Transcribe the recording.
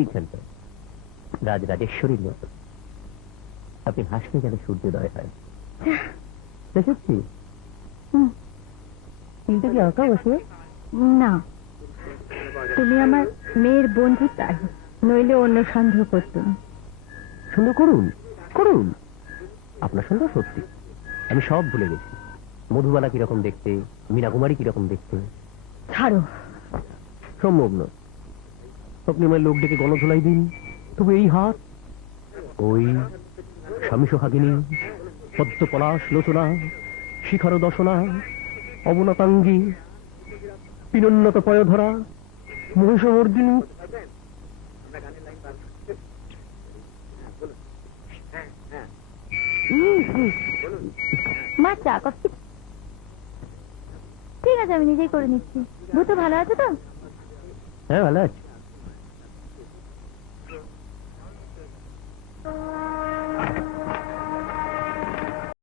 এইখানটা রাজরাজেশ্বরীর মতো। আপনি হাসলে যেন সূর্যোদয় হয়। দেখেছি তিনটে কি আঁকা বসে না, তুমি আমার মেয়ের বন্ধু, তাই নইলে অন্য সন্দেহ করতুম। সন্দেহ করুন করুন, আপনার সন্দেহ সত্যি। আমি সব ভুলে গেছি, মধুবালা কিরকম দেখতে, মীনা কুমারী কিরকম দেখতে। ছাড়ো, সম্ভব নয়। আপনি আমার লোক ডেকে গণধোলাই দিন, তবু এই হাত, ওই স্বামী সোহাগিনী, পদ্ম পলাশ লোচনা, শিখর দশনা, অবনতাঙ্গী, পিনোন্নত পয়ধরা, মহিষমর্দিনী। মা চা কফি? ঠিক আছে, আমি নিজেই করে নিচ্ছি। ভূত ভালো আছে তো? হ্যাঁ ভালো আছে।